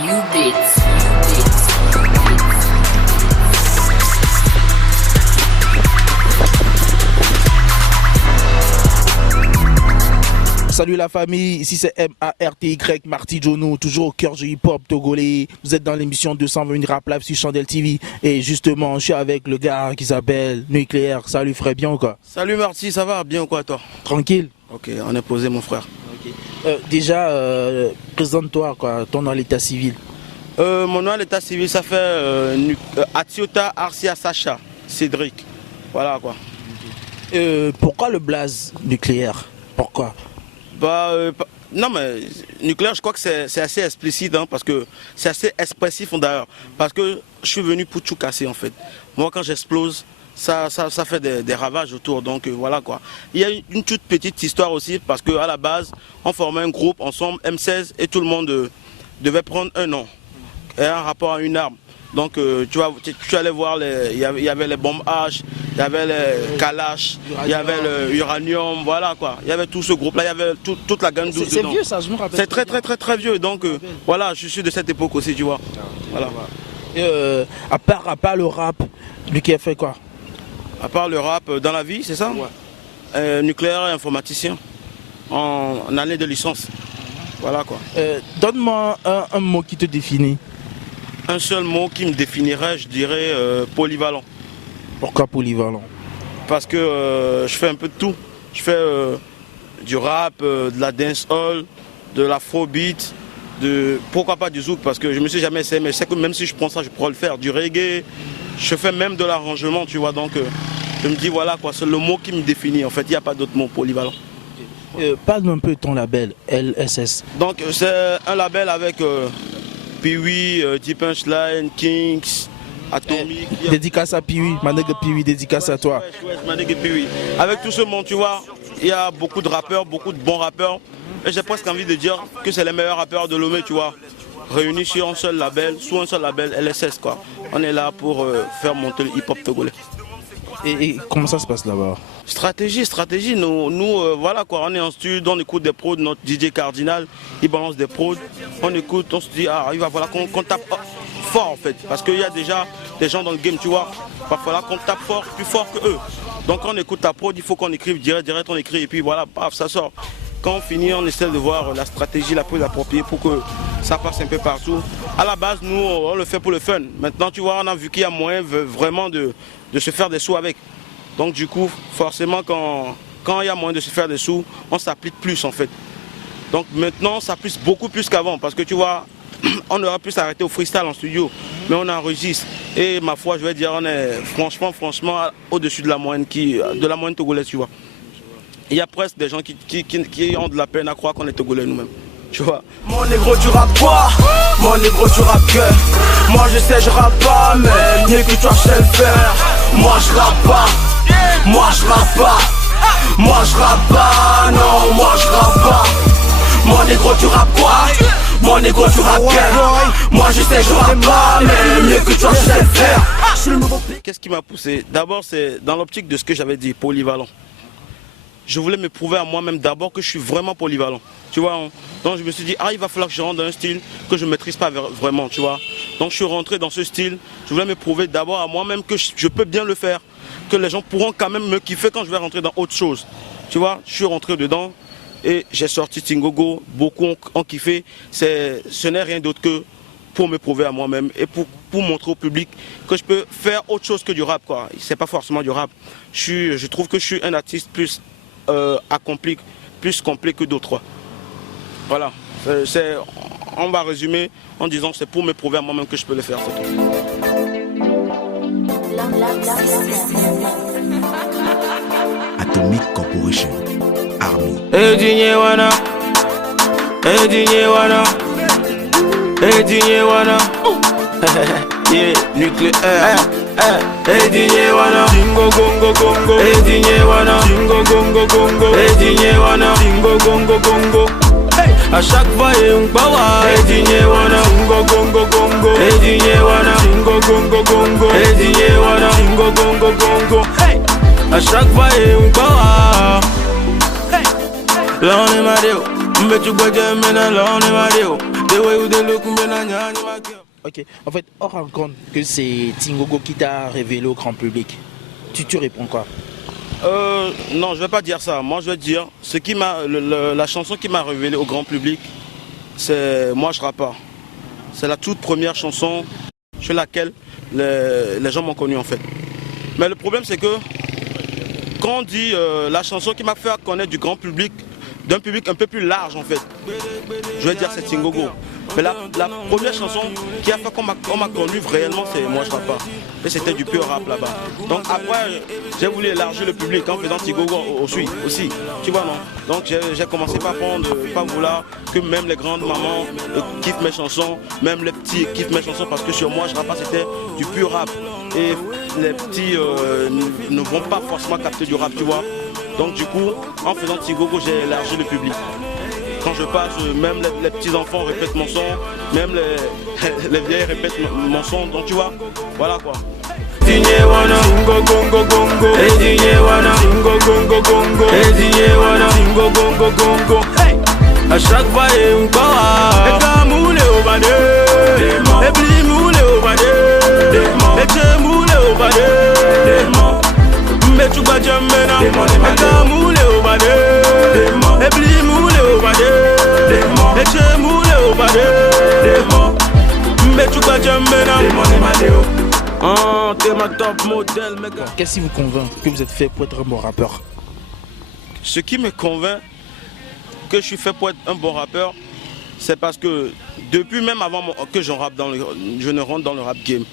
New Beats. Salut la famille, ici c'est M-A-R-T-Y, Marty Jono, toujours au cœur du hip-hop togolais. Vous êtes dans l'émission 220 Rap Live sur Chandelle TV. Et justement, je suis avec le gars qui s'appelle Nucléaire. Salut frère, bien ou quoi? Salut Marty, ça va? Bien ou quoi toi? Tranquille? Ok, on est posé mon frère. Okay. Déjà, présente-toi quoi, ton nom à l'état civil. Mon nom à l'état civil, ça fait Atiota Arcia Sacha, Cédric. Voilà quoi. Pourquoi le blaze Nucléaire? Pourquoi? Non mais Nucléaire, je crois que c'est assez explicite hein, parce que c'est assez expressif d'ailleurs. Parce que je suis venu pour tout casser en fait. Moi quand j'explose, ça fait des ravages autour, donc voilà quoi. Il y a une toute petite histoire aussi parce qu'à la base, on formait un groupe ensemble, M16, et tout le monde devait prendre un nom et un rapport à une arme. Donc tu allais voir, il y avait les bombes H, il y avait les Kalash, il y avait le uranium, voilà quoi. Il y avait tout ce groupe-là, il y avait toute la gamme 12 dedans. C'est vieux ça, je me rappelle. C'est très vieux, donc voilà, je suis de cette époque aussi, tu vois. Voilà. Et, à part le rap, lui qui a fait quoi? À part le rap, dans la vie, c'est ça? Ouais. Nucléaire et informaticien, en année de licence. Voilà quoi. Donne-moi un mot qui te définit. Un seul mot qui me définirait, je dirais polyvalent. Pourquoi polyvalent? Parce que je fais un peu de tout. Je fais du rap, de la dancehall, de l'afrobeat, pourquoi pas du zouk, parce que je me suis jamais essayé, mais je sais que même si je prends ça, je pourrais le faire. Du reggae, je fais même de l'arrangement, tu vois, donc je me dis voilà quoi, c'est le mot qui me définit, en fait, il n'y a pas d'autre mot, polyvalent. Parle-nous un peu de ton label, LSS. Donc c'est un label avec Pee-Wee, D-Punchline, Kings, Atomic. Dédicace à Pee-Wee, Manègue Pee-Wee, dédicace à toi. Ouais, Manègue Pee-Wee. Avec tout ce monde, tu vois, il y a beaucoup de rappeurs, beaucoup de bons rappeurs. Et j'ai presque envie de dire que c'est les meilleurs rappeurs de Lomé, tu vois, réunis sur un seul label, sous un seul label, LSS quoi. On est là pour faire monter le hip-hop togolais. Et comment ça se passe là-bas? Stratégie, nous voilà quoi, on est en studio, on écoute des prods, notre DJ Cardinal, il balance des prods, on écoute, on se dit, ah il va falloir qu'on tape fort en fait, parce qu'il y a déjà des gens dans le game, tu vois, il va falloir qu'on tape fort, plus fort que eux. Donc on écoute ta prod, il faut qu'on écrive direct, on écrit et puis voilà, paf, ça sort. Quand on finit, on essaie de voir la stratégie la plus appropriée pour que ça passe un peu partout. À la base, nous, on le fait pour le fun. Maintenant, tu vois, on a vu qu'il y a moyen vraiment de se faire des sous avec. Donc du coup, forcément, quand il y a moyen de se faire des sous, on s'applique plus en fait. Donc maintenant, on s'applique beaucoup plus qu'avant parce que tu vois, on aurait pu s'arrêter au freestyle en studio, mais on enregistre. Et ma foi, je vais dire, on est franchement au-dessus de la moyenne togolaise, tu vois. Il y a presque des gens qui ont de la peine à croire qu'on est togolais nous-mêmes. Tu vois. Mon négro tu rappes quoi? Mon négro tu rappes que? Moi je sais je rappe pas, mais mieux que toi je sais le faire. Moi je rappe pas, moi je rappe pas, moi je rappe pas, non moi je rappe pas. Mon négro tu rappes quoi? Mon négro tu rappes que? Moi je sais je rappe pas, mais mieux que toi je sais le faire. Qu'est-ce qui m'a poussé? D'abord c'est dans l'optique de ce que j'avais dit, polyvalent. Je voulais me prouver à moi-même d'abord que je suis vraiment polyvalent. Tu vois, donc je me suis dit, ah, il va falloir que je rentre dans un style que je ne maîtrise pas vraiment, tu vois. Donc je suis rentré dans ce style, je voulais me prouver d'abord à moi-même que je peux bien le faire, que les gens pourront quand même me kiffer quand je vais rentrer dans autre chose. Tu vois, je suis rentré dedans et j'ai sorti Tingogo, beaucoup ont kiffé. Ce n'est rien d'autre que pour me prouver à moi-même et pour montrer au public que je peux faire autre chose que du rap, quoi. C'est pas forcément du rap. Je trouve que je suis un artiste plus accompli, plus complet que d'autres. Voilà, on va résumer en disant que c'est pour me prouver à moi-même que je peux le faire. Atomic Corporation, Army. Edinyewana, yeah, nucléaire. Edinyewana, jingo gongo gongo. Edinyewana, jingo gongo gongo. Edinyewana, jingo gongo gongo. À chaque fois il y a un power. Edinyewana, jingo gongo gongo. Edinyewana, jingo gongo gongo. Edinyewana, jingo gongo gongo. À chaque fois il y a un power. Là on est madé. Ok, en fait, on rencontre que c'est Tingogo qui t'a révélé au grand public. Tu réponds quoi? Non, je vais pas dire ça. Moi, je vais dire ce qui m'a, la chanson qui m'a révélé au grand public, c'est Moi je rappe pas. C'est la toute première chanson sur laquelle les gens m'ont connu en fait. Mais le problème c'est que quand on dit la chanson qui m'a fait connaître du grand public, d'un public un peu plus large en fait, je vais dire c'est Tingogo. Mais la première chanson qui a fait qu'on m'a connu réellement, c'est Moi je rappe pas. Et c'était du pur rap là-bas. Donc après, j'ai voulu élargir le public en faisant Tingogo aussi. Tu vois non? Donc j'ai commencé par vouloir que même les grandes mamans kiffent mes chansons, même les petits kiffent mes chansons parce que sur Moi je rappe pas c'était du pur rap. Et les petits ne vont pas forcément capter du rap, tu vois. Donc du coup, en faisant Tingogo, j'ai élargi le public. Quand je passe, même les petits enfants répètent mon son, même les vieilles répètent mon son, donc tu vois, voilà quoi. À chaque fois il me croit, et quand moule au badé, et puis moule au badé, et tu moule au badé. Mais tu vas jamais et quand moule au badé, et puis moule au badé, et tu moule au badé. Mais tu vas jamais t'es ma top modèle, mec. Qu'est-ce qui vous convainc que vous êtes fait pour être un bon rappeur? Ce qui me convainc que je suis fait pour être un bon rappeur, c'est parce que depuis même avant que je ne rentre dans le rap game,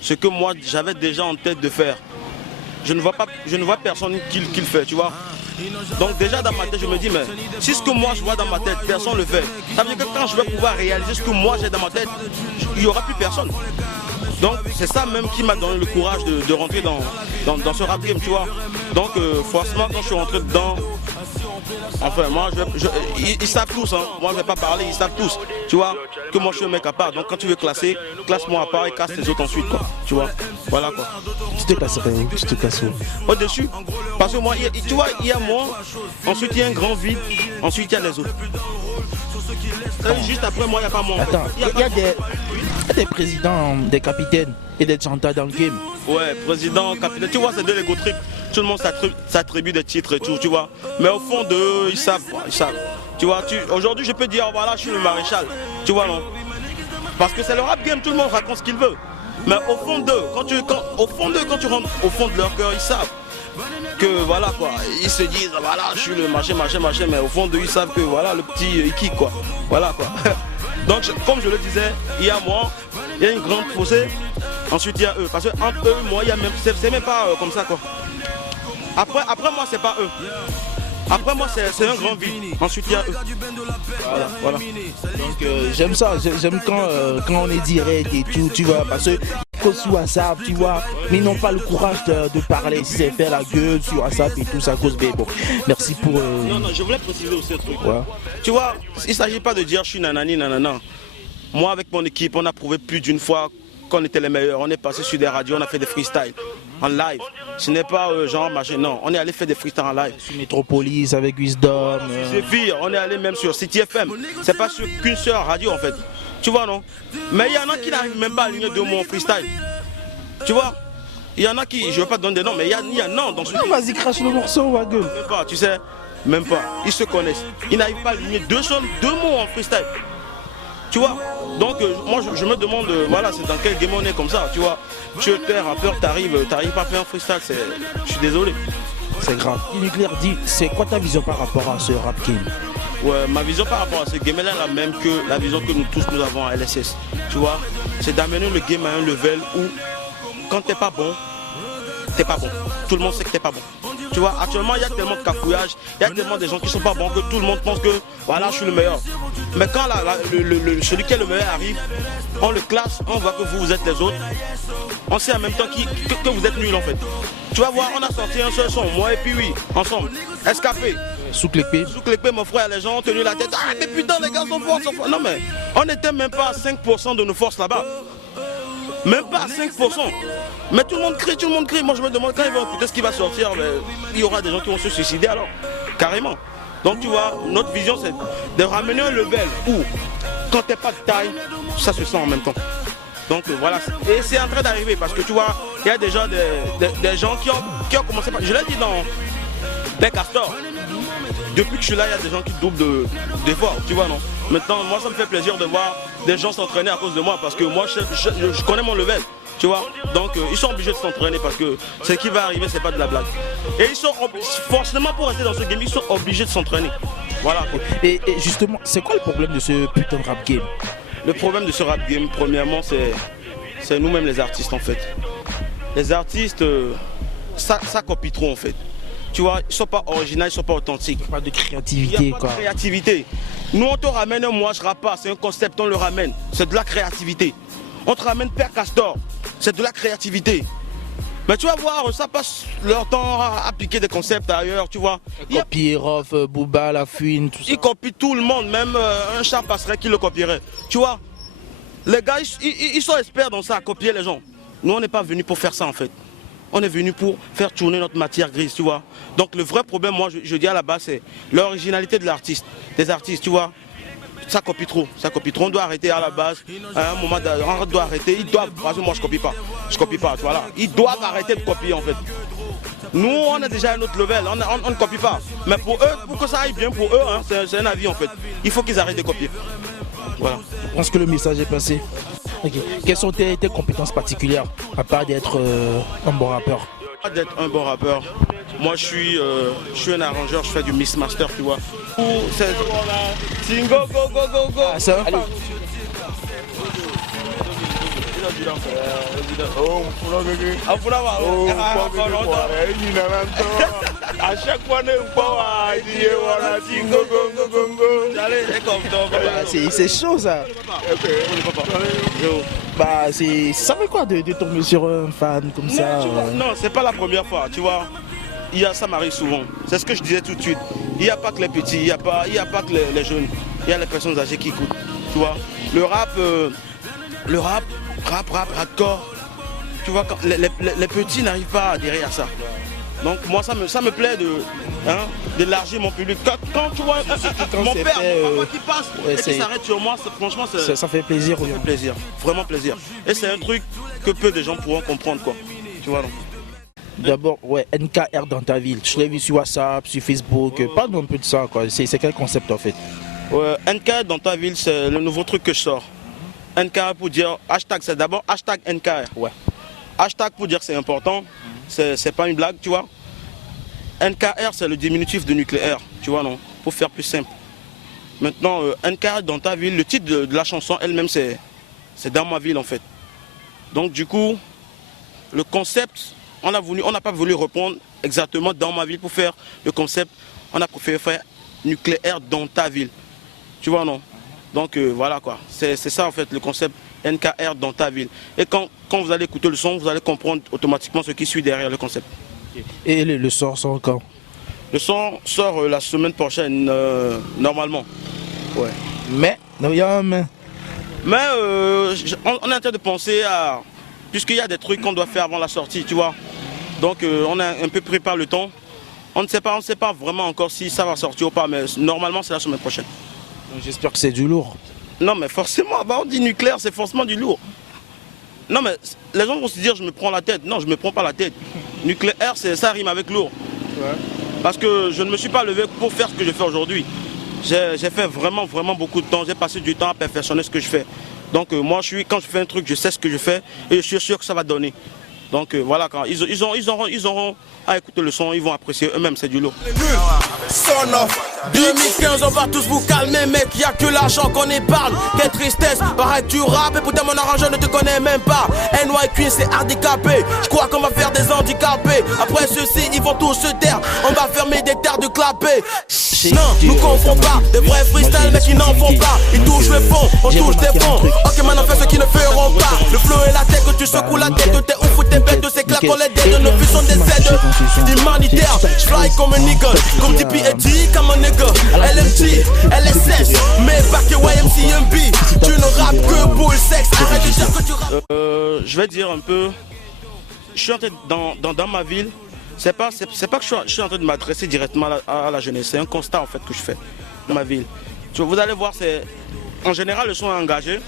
ce que moi j'avais déjà en tête de faire, je ne vois personne qui le fait, tu vois. Donc déjà dans ma tête, je me dis, mais si ce que moi je vois dans ma tête, personne ne le fait, ça veut dire que quand je vais pouvoir réaliser ce que moi j'ai dans ma tête, il n'y aura plus personne. Donc c'est ça même qui m'a donné le courage de rentrer dans ce rap game, tu vois. Donc forcément quand je suis rentré dedans, enfin moi ils savent tous, hein. Moi je vais pas parler, ils savent tous, tu vois, que moi je suis un mec à part. Donc quand tu veux classer, classe-moi à part et casse les autres ensuite, quoi, tu vois. Voilà quoi. Tu te classerais où? Tu te classes où? Au-dessus. Parce que moi, tu vois, il y a moi, ensuite il y a un grand vide, ensuite il y a les autres. Juste après moi, il n'y a pas moi. Attends, il y a des présidents, des capitaines et des chanteurs dans le game. Ouais, président, capitaine, tu vois, c'est de l'ego trip. Tout le monde s'attribue des titres et tout, tu vois. Mais au fond d'eux, ils savent, quoi, ils savent. Tu vois, aujourd'hui, je peux dire, voilà, je suis le maréchal. Tu vois, non? Parce que c'est le rap game, tout le monde raconte ce qu'il veut. Mais au fond d'eux, quand tu rentres au fond de leur cœur, ils savent que voilà quoi, ils se disent voilà je suis le machin, mais au fond d'eux ils savent que voilà le petit il kick quoi, voilà quoi. Donc comme je le disais, il y a moi, il y a une grande fossée, ensuite il y a eux, parce que entre eux, moi il y a même, c'est même pas comme ça quoi. Après moi c'est pas eux. Après moi c'est un grand vide, ensuite il y a eux. Voilà. Donc j'aime ça, j'aime quand on est direct et tout, tu vois, parce que sur WhatsApp, tu vois, mais ils n'ont pas le courage de parler, c'est faire la gueule sur WhatsApp et tout ça, cause B. Bon, merci pour... Non, je voulais préciser aussi un truc. Ouais. Tu vois, il ne s'agit pas de dire je suis nanani, nanana. Moi avec mon équipe, on a prouvé plus d'une fois qu'on était les meilleurs. On est passé sur des radios, on a fait des freestyles en live. Ce n'est pas genre machin, non. On est allé faire des freestyles en live. Sur Metropolis avec Wisdom. Zephyr, on est allé même sur City FM. C'est pas sur qu'une seule radio en fait. Tu vois non? Mais il y en a qui n'arrivent même pas à aligner 2 mots en freestyle. Tu vois? Il y en a qui, je ne vais pas te donner des noms, mais il y a non dans ce non, vas-y, crache le morceau, ma gueule. Même pas, tu sais, même pas. Ils se connaissent. Ils n'arrivent pas à aligner 2 mots en freestyle. Tu vois? Donc moi je me demande, voilà, c'est dans quel game on est comme ça, tu vois? Tu es rappeur, t'arrives pas à faire un freestyle, je suis désolé. C'est grave. Nucléaire dit, c'est quoi ta vision par rapport à ce rap game? Ouais, ma vision par rapport à ce game est la même que la vision que nous tous nous avons à LSS. Tu vois, c'est d'amener le game à un level où quand t'es pas bon, t'es pas bon. Tout le monde sait que t'es pas bon. Tu vois, actuellement il y a tellement de cafouillage, il y a tellement de gens qui sont pas bons que tout le monde pense que voilà je suis le meilleur. Mais quand celui qui est le meilleur arrive, on le classe, on voit que vous êtes les autres. On sait en même temps que vous êtes nuls en fait. Tu vas voir, on a sorti un seul son, moi et puis oui, ensemble. Escapé. Sous Clépé. Sous Clépé, mon frère, les gens ont tenu la tête. Ah mais putain les gars sont forts, sont forts. Non mais on n'était même pas à 5% de nos forces là-bas. Même pas à 5%. Mais tout le monde crie. Moi je me demande quand ils vont écouter ce qui va sortir, mais il y aura des gens qui vont se suicider alors. Carrément. Donc tu vois, notre vision c'est de ramener un level où quand t'es pas de taille, ça se sent en même temps. Donc voilà, et c'est en train d'arriver parce que tu vois, il y a déjà des gens qui ont commencé par... Je l'ai dit dans Bec Castor. Depuis que je suis là, il y a des gens qui doublent d'efforts, tu vois, non? Maintenant, moi, ça me fait plaisir de voir des gens s'entraîner à cause de moi parce que moi, je connais mon level, tu vois. Donc, ils sont obligés de s'entraîner parce que ce qui va arriver, c'est pas de la blague. Et ils sont forcément, pour rester dans ce game, ils sont obligés de s'entraîner. Voilà. Et justement, c'est quoi le problème de ce putain de rap game? Le problème de ce rap game, premièrement, c'est nous-mêmes les artistes, en fait. Les artistes, ça copie trop, en fait. Tu vois, ils ne sont pas originaux, ils ne sont pas authentiques. Pas de créativité, Il n'y a pas de créativité. Nous, on te ramène un moi, je rappe pas, c'est un concept, on le ramène. C'est de la créativité. On te ramène Père Castor, c'est de la créativité. Mais tu vas voir, ça passe leur temps à appliquer des concepts ailleurs, tu vois. Copier Rof, Booba, La Fouine, tout ça. Ils copient tout le monde, même un chat passerait qui le copierait. Tu vois, les gars, ils sont experts dans ça, à copier les gens. Nous, on n'est pas venus pour faire ça, en fait. On est venu pour faire tourner notre matière grise, tu vois. Donc le vrai problème, moi, je dis à la base, c'est l'originalité de l'artiste, des artistes, tu vois. Ça copie trop, ça copie trop. On doit arrêter à la base. À un moment, on doit arrêter. Ils doivent, parce que moi, je copie pas, voilà. Ils doivent arrêter de copier, en fait. Nous, on a déjà un autre level, on ne copie pas. Mais pour eux, pour que ça aille bien pour eux, hein, c'est un avis, en fait. Il faut qu'ils arrêtent de copier. Voilà. Je pense que le message est passé. Okay. Quelles sont tes compétences particulières, à part d'être un bon rappeur? D'être un bon rappeur, moi je suis un arrangeur, je fais du mix master, tu vois. Go, go, go, go, go. Ah, ça? Allez. À chaque fois, c'est chaud ça. Bah, ça fait quoi de tomber sur un fan comme ça? Non, c'est pas la première fois, tu vois. Ça m'arrive souvent. C'est ce que je disais tout de suite. Il n'y a pas que les petits, il n'y a pas que les jeunes. Il y a les personnes âgées qui écoutent. Tu vois. Le rap, hardcore. Tu vois, quand les petits n'arrivent pas à adhérer à ça. Donc moi ça me plaît d'élargir mon public. Quand tu vois mon père, mon papa qui passe et qui s'arrête sur moi, franchement ça fait plaisir. Ça fait plaisir, vraiment plaisir. Et c'est un truc que peu de gens pourront comprendre, quoi. Tu vois, non? D'abord, ouais, NKR dans ta ville. Je l'ai vu sur WhatsApp, sur Facebook. Parle-nous un peu de ça, quoi. C'est quel concept en fait? Ouais, NKR dans ta ville, c'est le nouveau truc que je sors. NKR pour dire hashtag, c'est d'abord hashtag NKR. Ouais. Hashtag pour dire que c'est important, c'est pas une blague, tu vois. NKR, c'est le diminutif de nucléaire, tu vois, non? Pour faire plus simple. Maintenant, NKR dans ta ville, le titre de la chanson elle-même, c'est dans ma ville en fait. Donc du coup, le concept, on n'a pas voulu reprendre exactement dans ma ville pour faire le concept. On a préféré faire nucléaire dans ta ville. Tu vois, non? Donc voilà quoi, c'est ça en fait le concept NKR dans ta ville. Et quand vous allez écouter le son, vous allez comprendre automatiquement ce qui suit derrière le concept. Et le son sort quand? Le son sort la semaine prochaine, normalement. Ouais. Mais, non, il y a un mais. Mais on est en train de penser à... Puisqu'il y a des trucs qu'on doit faire avant la sortie, tu vois. Donc on a un peu préparé le temps. On ne sait pas vraiment encore si ça va sortir ou pas, mais normalement c'est la semaine prochaine. J'espère que c'est du lourd. Non mais forcément, bah, on dit nucléaire, c'est forcément du lourd. Non mais les gens vont se dire je me prends la tête. Non, je me prends pas la tête. Nucléaire, ça rime avec lourd. Ouais. Parce que je ne me suis pas levé pour faire ce que je fais aujourd'hui. J'ai fait vraiment beaucoup de temps. J'ai passé du temps à perfectionner ce que je fais. Donc moi, quand je fais un truc, je sais ce que je fais et je suis sûr que ça va donner. Donc voilà, quand ils auront à écouter le son, ils vont apprécier eux-mêmes, c'est du lourd. Son of 2015, on va tous vous calmer, mec, y'a que l'argent qu'on épargne. Quelle tristesse, pareil tu rappes et pourtant mon arrangeur ne te connaît même pas. NY Queen c'est handicapé, je crois qu'on va faire des handicapés. Après ceux-ci, ils vont tous se taire, on va fermer des terres de clapper. Non, nous confond pas, des vrais freestyle mais qui n'en font pas. Ils touchent le fond, on touche des fonds. Ok maintenant fais ceux qui ne feront pas. Le flow et la tête que tu secoues la tête, t'es ouf ou t'es bête, c'est clair qu'on les dead, nos fils sont des aides. Humanitaire, j'fly comme un nigga, comme DPAD, comme un nigga. LMG, LSS, mais pas que YMCMB. Tu ne rappes que pour le sexe, arrête de dire que tu rappes. Je vais dire un peu, je suis en tête dans ma ville, c'est pas que je suis en train de m'adresser directement à la jeunesse, c'est un constat en fait que je fais dans ma ville. Tu vois, vous allez voir, en général le son est engagé,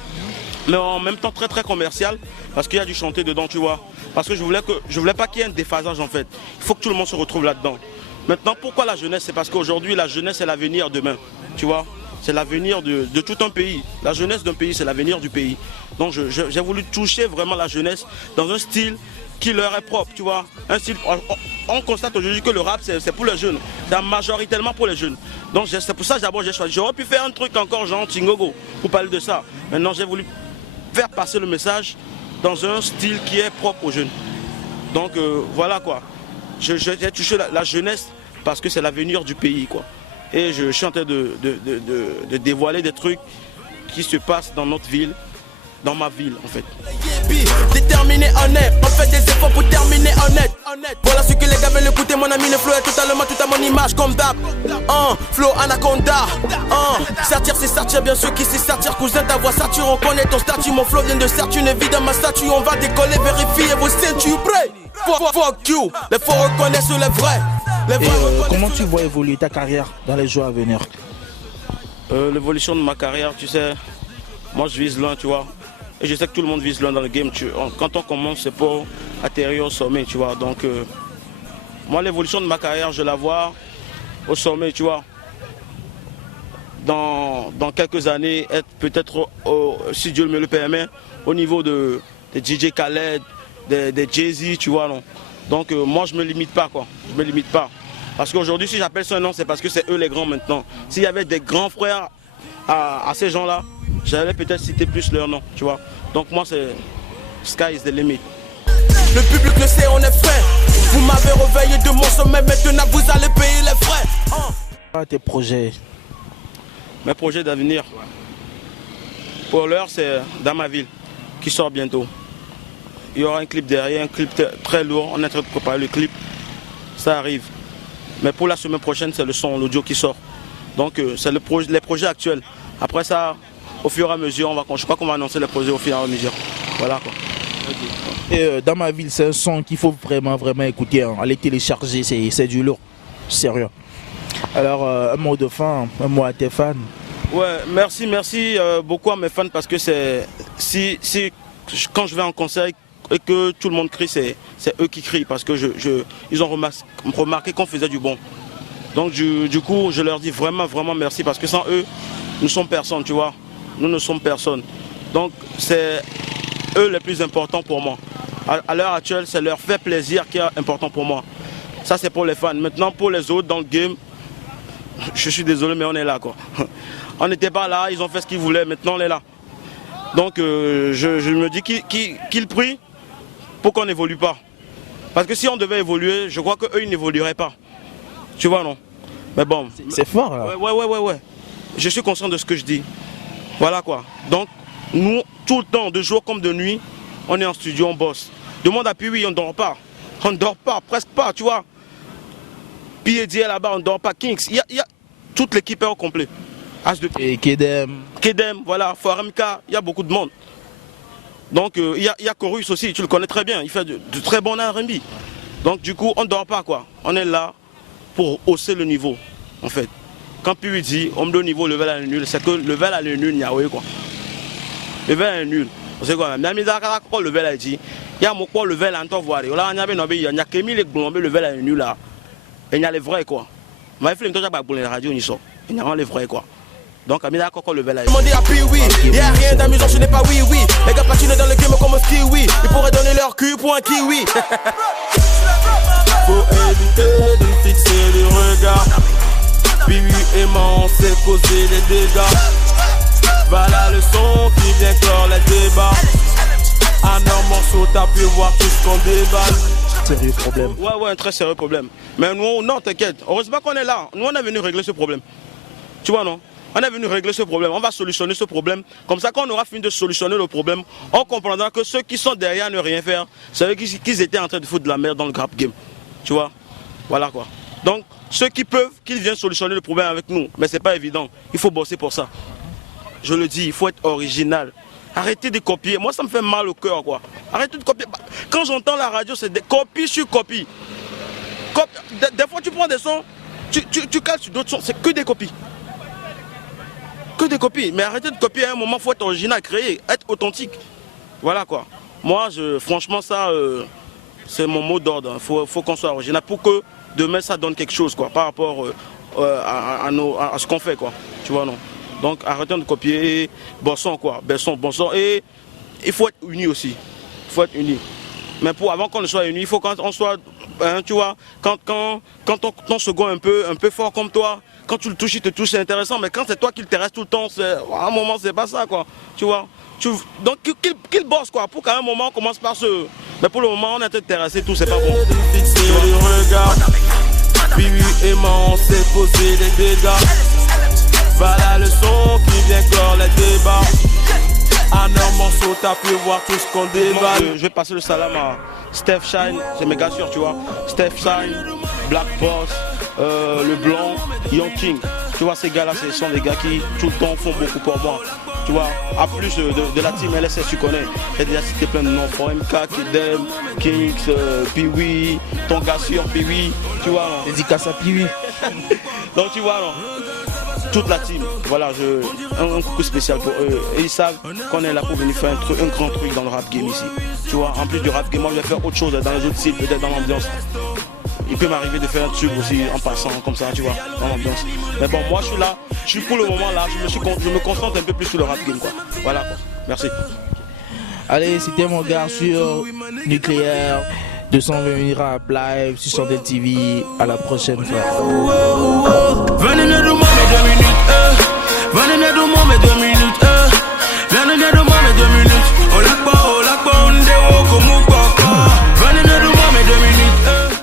mais en même temps très très commercial, parce qu'il y a du chanté dedans, tu vois. Parce que je voulais pas qu'il y ait un déphasage en fait. Il faut que tout le monde se retrouve là-dedans. Maintenant, pourquoi la jeunesse? C'est parce qu'aujourd'hui, la jeunesse, c'est l'avenir demain. Tu vois, c'est l'avenir de tout un pays. La jeunesse d'un pays, c'est l'avenir du pays. Donc, j'ai voulu toucher vraiment la jeunesse dans un style qui leur est propre, tu vois. Un style, on constate aujourd'hui que le rap, c'est pour les jeunes. C'est majoritairement pour les jeunes. Donc, c'est pour ça que d'abord, j'ai choisi. J'aurais pu faire un truc encore genre Tingogo pour parler de ça. Maintenant, j'ai voulu faire passer le message dans un style qui est propre aux jeunes. Donc, voilà quoi. J'ai touché la jeunesse parce que c'est l'avenir du pays, quoi. Et je suis en train de dévoiler des trucs qui se passent dans notre ville, dans ma ville en fait. Déterminé, honnête, on fait des efforts pour terminer honnête. Voilà ce que les gars veulent écouter, mon ami, le flow est totalement tout à mon image comme d'hab. Flow anaconda, sortir c'est sortir, bien sûr qui c'est sortir, cousin ta voix sature, on connaît ton statut, mon flow vient de sortir, une vie dans ma statue, on va décoller, vérifier vos ceintures, prêts. Fuck you, les faux reconnaissent les vrais. Comment tu vois évoluer ta carrière dans les jours à venir? L'évolution de ma carrière, tu sais, moi je vise loin, tu vois. Et je sais que tout le monde vise loin dans le game. Quand on commence, c'est pour atterrir au sommet, tu vois. Donc, moi, l'évolution de ma carrière, je la vois au sommet, tu vois. Dans quelques années, être peut-être, si Dieu me le permet, au niveau des DJ Khaled, des Jay-Z, tu vois, non. Donc, moi, je ne me limite pas, quoi. Je me limite pas. Parce qu'aujourd'hui, si j'appelle ça un nom, c'est parce que c'est eux les grands maintenant. S'il y avait des grands frères à ces gens-là, j'allais peut-être citer plus leur nom, tu vois. Donc moi, c'est sky is the limit. Le public le sait, on est frais. Vous m'avez réveillé de mon sommet, maintenant vous allez payer les frais. Tes projets? Mes projets d'avenir. Pour l'heure, c'est dans ma ville, qui sort bientôt. Il y aura un clip derrière, un clip très lourd. On est en train de préparer le clip. Ça arrive. Mais pour la semaine prochaine, c'est le son, l'audio qui sort. Donc c'est les projets actuels. Après ça, au fur et à mesure, je crois qu'on va annoncer les projets au fur et à mesure. Voilà quoi. Et dans ma ville, c'est un son qu'il faut vraiment écouter. Hein. Aller télécharger, c'est du lourd. Sérieux. Alors, un mot de fin, un mot à tes fans. Ouais, merci beaucoup à mes fans parce que quand je vais en concert et que tout le monde crie, c'est eux qui crient parce que ils ont remarqué qu'on faisait du bon. Donc du coup, je leur dis vraiment merci parce que sans eux, nous sommes personne, tu vois. Nous ne sommes personne. Donc c'est eux les plus importants pour moi. À l'heure actuelle, c'est leur faire plaisir qui est important pour moi. Ça c'est pour les fans. Maintenant pour les autres dans le game, je suis désolé mais on est là quoi. On n'était pas là, ils ont fait ce qu'ils voulaient, maintenant on est là. Donc je me dis qu'ils prient pour qu'on n'évolue pas. Parce que si on devait évoluer, je crois qu'eux ils n'évolueraient pas. Tu vois non? Mais bon. C'est fort là. Ouais. Je suis conscient de ce que je dis. Voilà quoi. Donc nous, tout le temps, de jour comme de nuit, on est en studio, on bosse. Demande à Piwi, on ne dort pas. On ne dort pas, presque pas, tu vois. P.A.D. là-bas, on ne dort pas. Kings, il y a toute l'équipe est au complet. Et Kedem, voilà, Foramka, il y a beaucoup de monde. Donc il y a Chorus aussi, tu le connais très bien, il fait de très bon R&B. Donc du coup, on ne dort pas quoi. On est là pour hausser le niveau, en fait. Quand Piwi dit, on me donne niveau level à nul, c'est que level à nul, il y a quoi. Level à nul. C'est quoi? Mais le level à dit, il y a mon quoi level à entendre voir. Là, il y a Kémy les glombes level à nul là. Et il y a les vrais quoi. Mais il faut que tu aies la radio, il y a les vrais quoi. Donc, Amina a encore levé la. Demandez à Piwi, y'a rien d'amusant, je n'ai pas oui. Les gars patinent dans le game comme un kiwi. Ils pourraient donner leur cul pour un kiwi. Faut éviter de fixer les regards. Piwi et moi, on sait causer les dégâts. Voilà le son qui vient clore les débats. Un morceau, t'as pu voir tout ce qu'on déballe. Sérieux problème. Ouais, un très sérieux problème. Mais nous, non, t'inquiète. Heureusement qu'on est là. Nous, on est venu régler ce problème. Tu vois, non? On est venu régler ce problème, on va solutionner ce problème. Comme ça, quand on aura fini de solutionner le problème, on comprendra que ceux qui sont derrière à ne rien faire, c'est eux qui étaient en train de foutre de la merde dans le rap game. Tu vois? Voilà quoi. Donc, ceux qui peuvent, qu'ils viennent solutionner le problème avec nous. Mais c'est pas évident. Il faut bosser pour ça. Je le dis, il faut être original. Arrêtez de copier. Moi, ça me fait mal au cœur, quoi. Arrêtez de copier. Quand j'entends la radio, c'est des copies sur copies. Des fois, tu prends des sons, tu cales sur d'autres sons, c'est que des copies. Que des copies. Mais arrêtez de copier à un moment, il faut être original, créer, être authentique. Voilà quoi. Moi, franchement, ça, c'est mon mot d'ordre. Il faut qu'on soit original pour que demain, ça donne quelque chose quoi, par rapport à ce qu'on fait. Quoi. Tu vois, non. Donc, arrêtons de copier. Bon son, quoi. Bon son. Et il faut être unis aussi. Il faut être unis. Mais avant qu'on ne soit unis, il faut qu'on soit, hein, tu vois, quand ton second est un peu fort comme toi, quand tu le touches, il te touche, c'est intéressant. Mais quand c'est toi qui le terrestre tout le temps, à un moment, c'est pas ça, quoi. Tu vois. Donc, qu'il bosse, quoi, pour qu'à un moment, on commence par se... Mais pour le moment, on est intéressé, tout, c'est pas bon. Fixer le regard, puis oui et moi, on s'est posé des dégâts. Voilà le son qui vient clore les débats. Un morceau, t'as pu voir tout ce qu'on déballe. Je vais passer le salam à Steph Shine, c'est méga sûr, tu vois. Steph Shine, Black Boss, Le Blanc, Young King. Tu vois, ces gars-là, ce sont des gars qui, tout le temps, font beaucoup pour moi. Tu vois, à plus de la team LSS, tu connais. J'ai déjà cité plein de noms. Pour MK, Kidem, Kings, Piwi, ton gars sûr, Piwi. Tu vois, non. Dédicace à Piwi. Donc, tu vois, non. Toute la team, voilà, un coucou spécial pour eux. Et ils savent qu'on est là pour venir faire un grand truc dans le rap game ici. Tu vois, en plus du rap game, moi je vais faire autre chose dans les autres styles, peut-être dans l'ambiance. Il peut m'arriver de faire un truc aussi en passant comme ça, tu vois, dans l'ambiance. Mais bon, moi je suis là, pour le moment là, je me concentre un peu plus sur le rap game, quoi. Voilà, quoi. Merci. Allez, c'était mon gars sur Nucléaire. 220 rap live sur Chandel TV. À la prochaine fois. Venez nous demander 2 minutes.